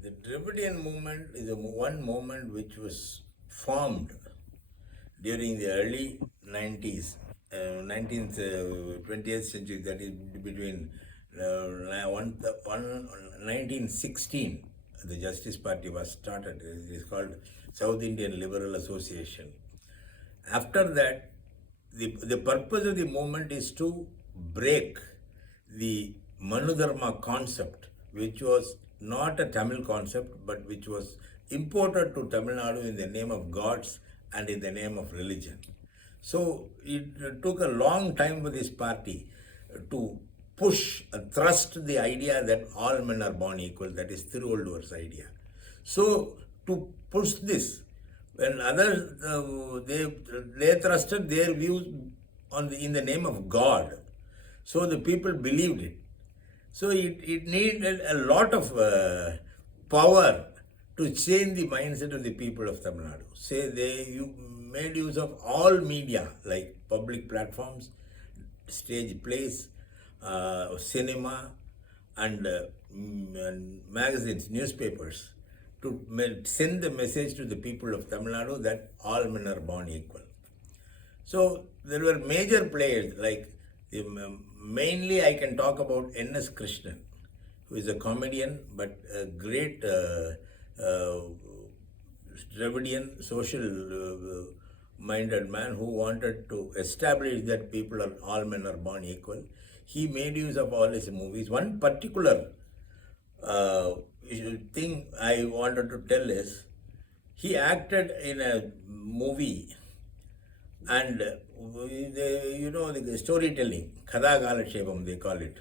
The Dravidian movement is one movement which was formed during the early 90s, 19th, 20th century, that is between 1916, the Justice Party was started. It is called South Indian Liberal Association. After that, the purpose of the movement is to break the Manudharma concept, which was not a Tamil concept, but which was imported to Tamil Nadu in the name of gods and in the name of religion. So it took a long time for this party to push, thrust the idea that all men are born equal, that is Thiruvallur's idea. So to push this, when others, they thrusted their views in the name of God. So the people believed it. So it needed a lot of power to change the mindset of the people of Tamil Nadu. Say you made use of all media like public platforms, stage plays, cinema, and magazines, newspapers, to send the message to the people of Tamil Nadu that all men are born equal. So there were major players like mainly I can talk about N.S. Krishnan, who is a comedian but a great Dravidian social minded man who wanted to establish that all men are born equal. He made use of all his movies. One particular thing I wanted to tell is he acted in a movie and the storytelling, Kadagala Shebam they call it.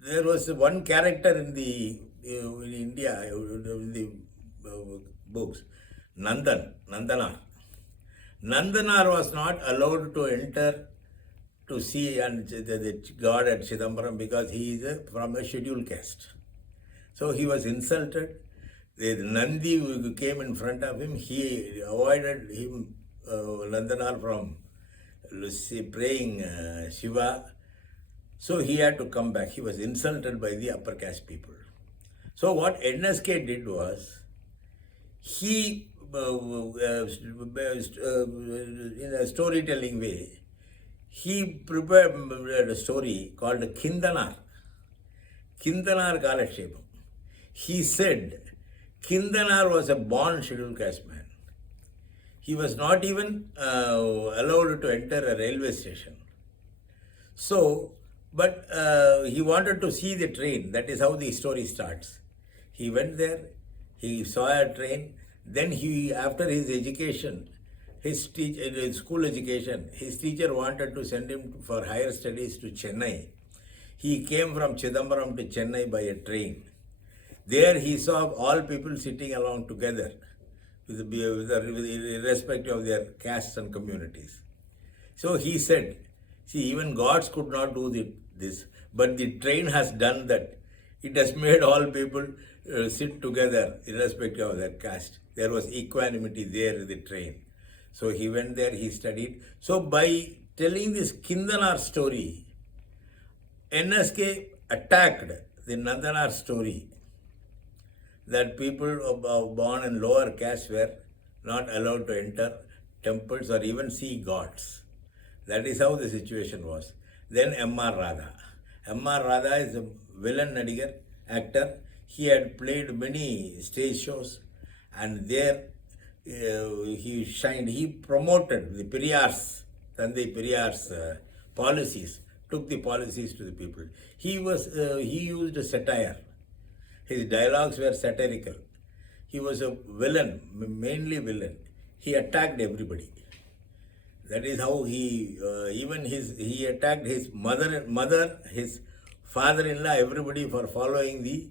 There was one character in India, in the books, Nandanar. Nandanar was not allowed to enter to see the god at Chidambaram because he is from a scheduled caste. So he was insulted. The Nandi who came in front of him, he avoided him, Nandanar, from praying Shiva. So he had to come back. He was insulted by the upper caste people. So what NSK did was, he, in a storytelling way, he prepared a story called Kindanar Kalashepam. He said Kindanar was a born scheduled caste man. He was not even allowed to enter a railway station. So, but he wanted to see the train. That is how the story starts. He went there, he saw a train, then after his education, his school education, his teacher wanted to send him for higher studies to Chennai. He came from Chidambaram to Chennai by a train. There he saw all people sitting along together with irrespective of their castes and communities. So he said, see, even gods could not do this, but the train has done that. It has made all people sit together irrespective of their caste. There was equanimity there in the train. So he went there, he studied. So by telling this Kindanar story, NSK attacked the Nandanar story that people born in lower caste were not allowed to enter temples or even see gods. That is how the situation was. Then M.R. Radha. M.R. Radha is a villain nadigar, actor. He had played many stage shows and there he shined. He promoted the Periyar's, Thandai Periyar's policies, took the policies to the people. He used a satire. His dialogues were satirical. He was a villain, mainly villain. He attacked everybody. That is how he attacked his mother, his father-in-law, everybody for following the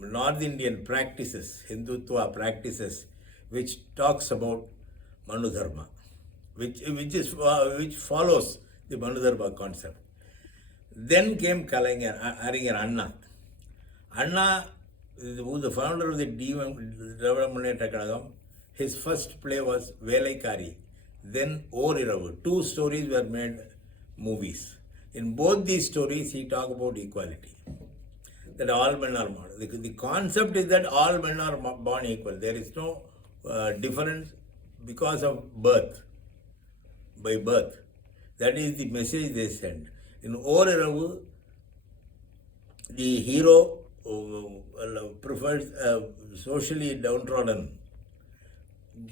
North Indian practices, Hindutva practices, which talks about Manudharma, which follows the Manudharma concept. Then came Aringer Anna. Anna, who was the founder of the Dravida Munnetra Kazhagam, his first play was Velaikari, then Oriravu. Two stories were made movies. In both these stories, he talked about equality. that all men are born. The concept is that all men are born equal. There is no difference because of birth, by birth. That is the message they send. In Oraravu, the hero prefers a socially downtrodden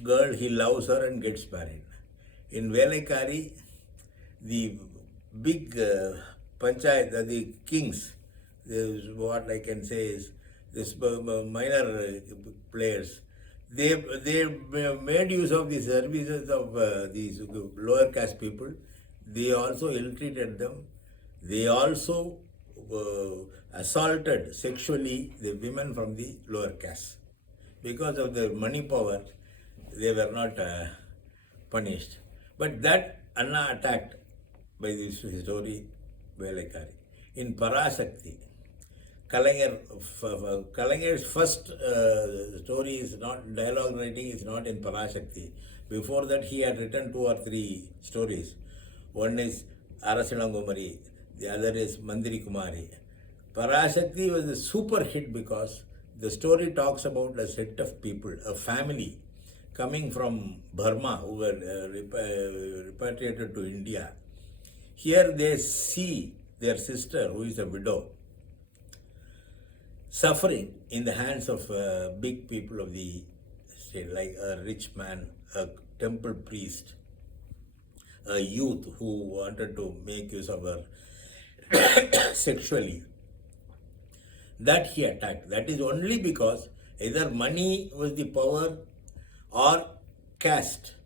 girl, he loves her and gets married. In Velekari, the big panchayat, the kings, what I can say is, this minor players, they made use of the services of these lower caste people. They also ill-treated them. They also assaulted sexually the women from the lower caste. Because of their money power, they were not punished. But that Anna attacked by this story Velekari. In Parasakti, Kalanger's first story is not, dialogue writing is not in Parasakti. Before that, he had written 2 or 3 stories. One is Elangovan, the other is Mandiri Kumari. Parasakti was a super hit because the story talks about a set of people, a family coming from Burma who were repatriated to India. Here they see their sister, who is a widow, suffering in the hands of big people of the state, like a rich man, a temple priest, a youth who wanted to make use of her sexually. That he attacked. That is only because either money was the power or caste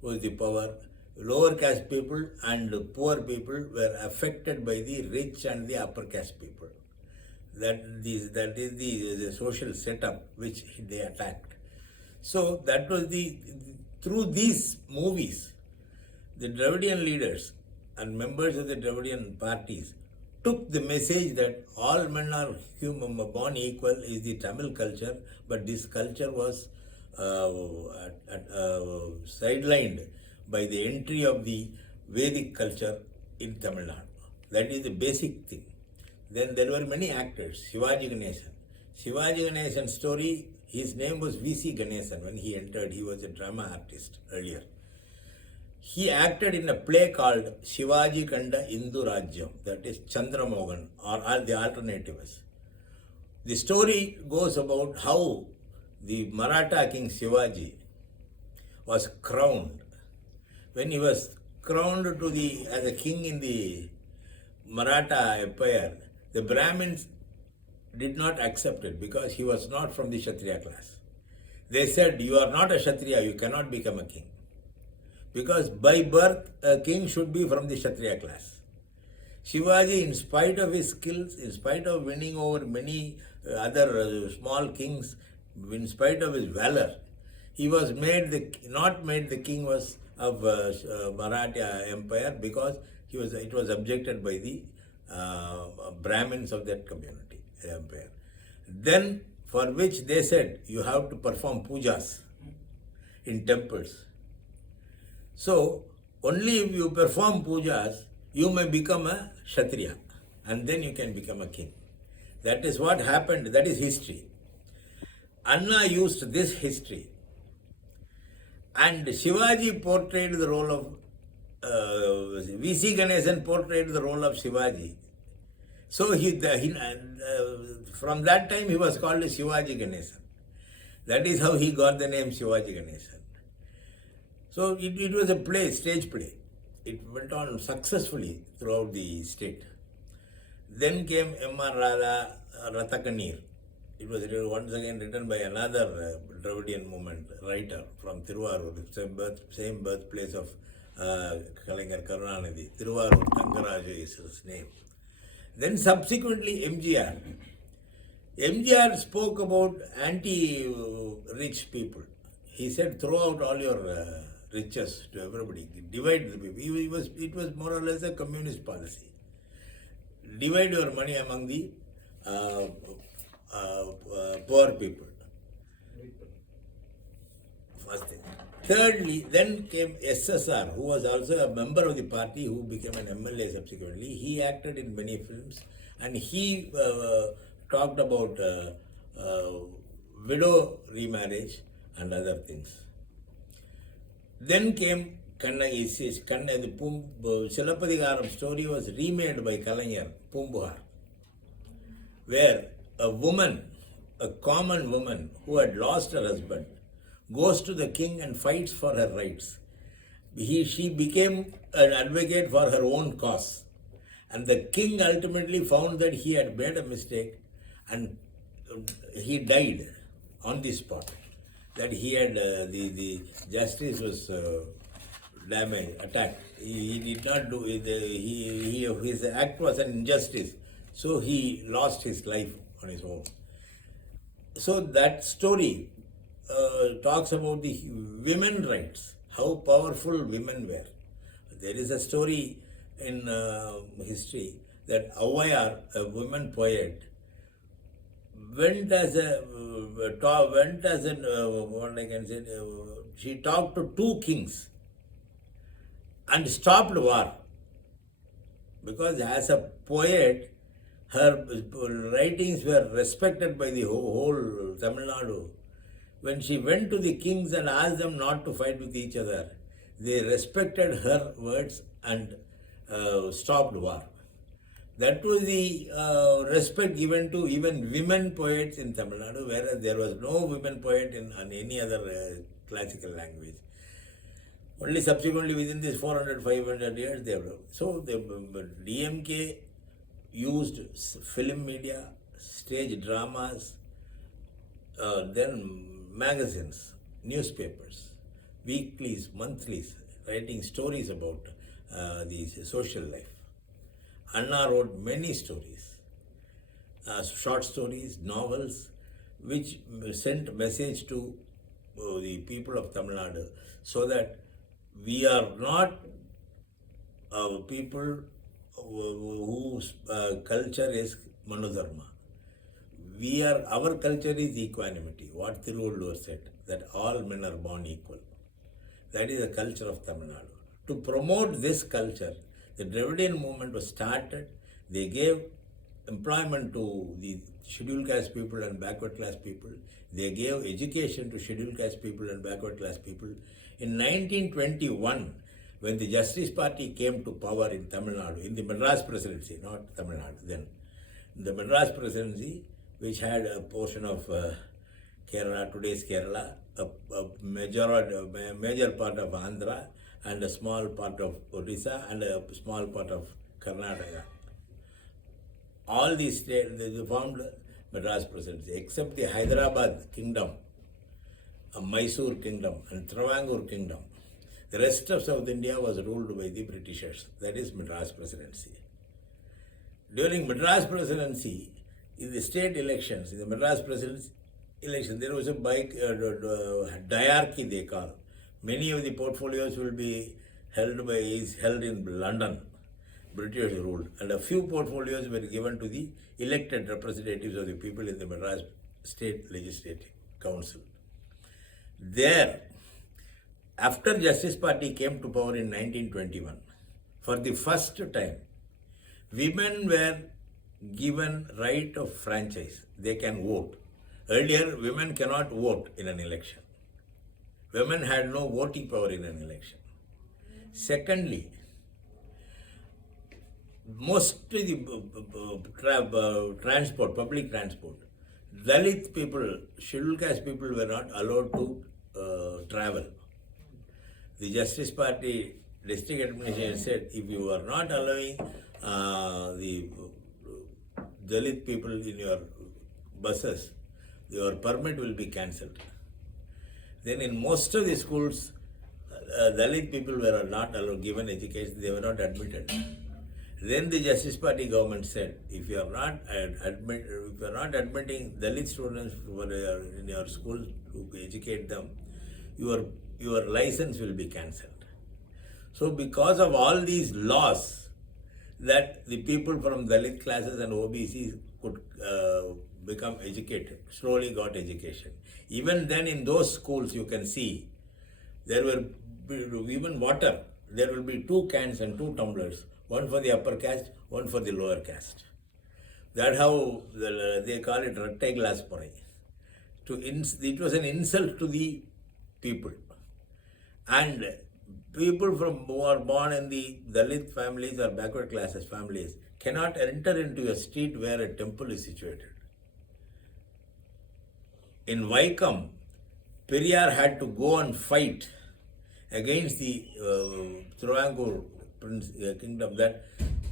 was the power. Lower caste people and poor people were affected by the rich and the upper caste people. That is the social setup which they attacked. So that was through these movies, the Dravidian leaders and members of the Dravidian parties took the message that all men are born equal is the Tamil culture, but this culture was sidelined by the entry of the Vedic culture in Tamil Nadu. That is the basic thing. Then there were many actors. Shivaji Ganesan's story, his name was V.C. Ganesan. When he entered, he was a drama artist earlier. He acted in a play called Shivaji Kanda Indu Rajyam, that is Chandramohan, or the alternatives. The story goes about how the Maratha king Shivaji was crowned. When he was crowned as a king in the Maratha Empire, the Brahmins did not accept it because he was not from the Kshatriya class. They said, you are not a Kshatriya, you cannot become a king. Because by birth, a king should be from the Kshatriya class. Shivaji, in spite of his skills, in spite of winning over many other small kings, in spite of his valor, he was not made the king of Maratha Empire because it was objected by the Brahmins of that community, empire. Then, for which they said, you have to perform pujas in temples. So, only if you perform pujas, you may become a Kshatriya, and then you can become a king. That is what happened, that is history. Anna used this history, and Shivaji portrayed the role of, V.C. Ganesan portrayed the role of Shivaji. So from that time he was called Shivaji Ganesan. That is how he got the name Shivaji Ganesan. So it was a play, stage play. It went on successfully throughout the state. Then came M.R. Radha Rathakanir. It was once again written by another Dravidian movement writer from Tiruvarur, same birthplace of Kalaignar Karunanidhi. Tiruvarur Tangaraju is his name. Then subsequently MGR. MGR spoke about anti-rich people. He said, throw out all your riches to everybody, divide the people. It was more or less a communist policy. Divide your money among the poor people. First thing. Thirdly, then came SSR, who was also a member of the party, who became an MLA subsequently. He acted in many films, and he talked about widow remarriage and other things. Then came Kanna Isis, Kanna, the Silapadikaram story was remade by Kalanyar, Pumbuhar, where a woman, a common woman who had lost her husband, goes to the king and fights for her rights. She became an advocate for her own cause. And the king ultimately found that he had made a mistake and he died on the spot. That he had, the justice was damaged, attacked. He did not do it, his act was an injustice. So he lost his life on his own. So that story talks about the women rights, how powerful women were. There is a story in history that Avayar, a woman poet, went as what I can say, she talked to two kings and stopped war. Because as a poet, her writings were respected by the whole Tamil Nadu. When she went to the kings and asked them not to fight with each other, they respected her words and stopped war. That was the respect given to even women poets in Tamil Nadu, whereas there was no women poet in any other classical language. Only subsequently within this 400, 500 years they have. So the DMK used film media, stage dramas, then magazines, newspapers, weeklies, monthlies, writing stories about the social life. Anna wrote many stories, short stories, novels, which sent message to the people of Tamil Nadu, so that we are not people whose culture is Manudharma. Our culture is equanimity, what Tiruvallur said, that all men are born equal. That is the culture of Tamil Nadu. To promote this culture, the Dravidian movement was started. They gave employment to the scheduled caste people and backward class people. They gave education to scheduled caste people and backward class people. In 1921, when the Justice Party came to power in Tamil Nadu, in the Madras Presidency, not Tamil Nadu then, the Madras Presidency, which had a portion of Kerala, today's Kerala, a major part of Andhra, and a small part of Odisha, and a small part of Karnataka. All these states, they formed Madras Presidency, except the Hyderabad kingdom, Mysore kingdom, and Travancore kingdom. The rest of South India was ruled by the Britishers. That is Madras Presidency. During Madras Presidency, in the state elections, in the Madras Presidency election, there was a diarchy they call. Many of the portfolios will be held in London, British ruled, and a few portfolios were given to the elected representatives of the people in the Madras State Legislative Council. There, after Justice Party came to power in 1921, for the first time, women were given right of franchise. They can vote. Earlier, women cannot vote in an election. Women had no voting power in an election. Secondly, most of the transport, public transport, Dalit people, scheduled caste people were not allowed to travel. The Justice Party district administration said, if you are not allowing the Dalit people in your buses, your permit will be cancelled. Then in most of the schools, Dalit people were not allowed, given education, they were not admitted. Then the Justice Party government said, if you are not admitting Dalit students in your school to educate them, your license will be cancelled. So because of all these laws, that the people from Dalit classes and OBCs could become educated, slowly got education. Even then in those schools you can see, there were even water, there will be 2 cans and 2 tumblers, one for the upper caste, one for the lower caste. That how they call it ratte glass porai. It was an insult to the people. And people who are born in the Dalit families or backward classes families cannot enter into a street where a temple is situated. In Vaikam, Periyar had to go and fight against the Thiruvangur kingdom, that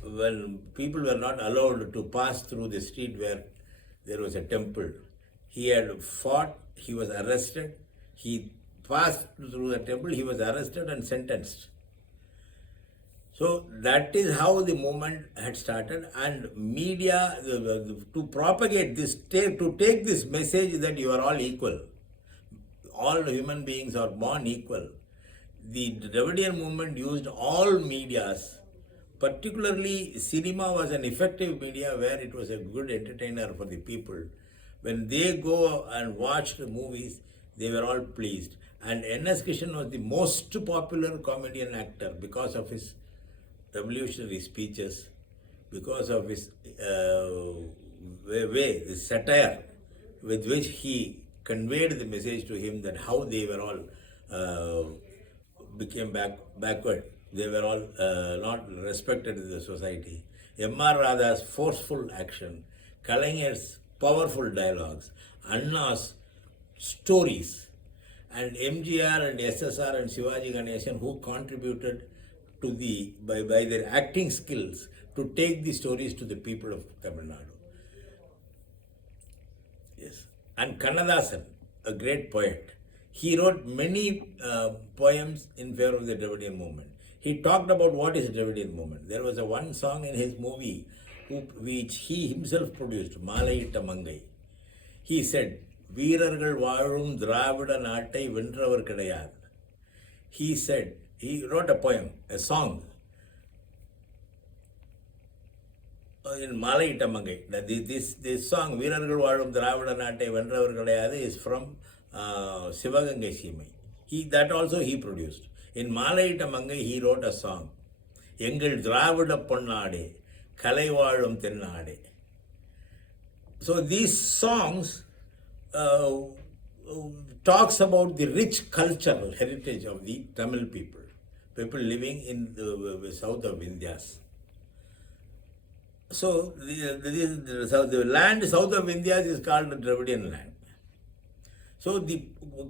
when people were not allowed to pass through the street where there was a temple. He had fought, he was arrested, he passed through the temple, he was arrested and sentenced. So that is how the movement had started, and media to propagate this, to take this message that you are all equal, all human beings are born equal. The Dravidian movement used all medias, particularly cinema was an effective media where it was a good entertainer for the people. When they go and watch the movies, they were all pleased. And N.S. Kishan was the most popular comedian actor because of his revolutionary speeches, because of his his satire with which he conveyed the message to him that how they were all became backward. They were all not respected in the society. M.R. Radha's forceful action, Kalaigner's powerful dialogues, Anna's stories, and MGR and SSR and Shivaji Ganesan, who contributed to by their acting skills to take the stories to the people of Tamil Nadu. Yes. And Kannadasan, a great poet. He wrote many poems in favor of the Dravidian movement. He talked about what is Dravidian movement. There was one song in his movie which he himself produced, Malaiyitta Mangai. He said, Veerargal vaazhum Dravida naatai vendravar kidaiyadu. He said, he wrote a poem, a song in Malaiyitta Mangai. This song, Veerargal vaazhum Dravida naatai vendravar kidaiyadu, is from Sivagangai Seemai. That also he produced. In Malaiyitta Mangai, he wrote a song, Engal Dravida Ponnade, Kalai Vaazhum Tennade. So these songs talks about the rich cultural heritage of the Tamil people living in the south of India. So the land south of India is called the Dravidian land. So the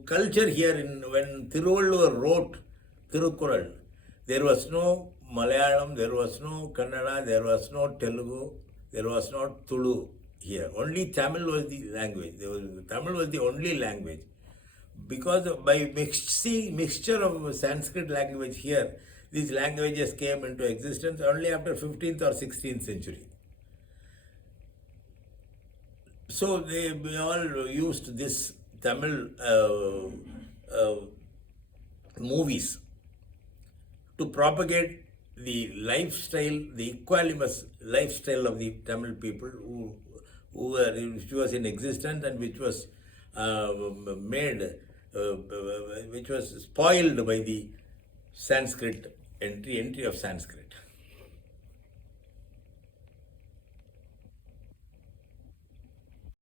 culture here, when Thiruvalluvar wrote Tirukkural, there was no Malayalam, there was no Kannada, there was no Telugu, there was no Tulu here. Only Tamil was the language. Tamil was the only language. Because by mixture of Sanskrit language here, these languages came into existence only after 15th or 16th century. So they all used this Tamil movies to propagate the lifestyle, the equanimous lifestyle of the Tamil people which was in existence and which was which was spoiled by the Sanskrit entry of Sanskrit.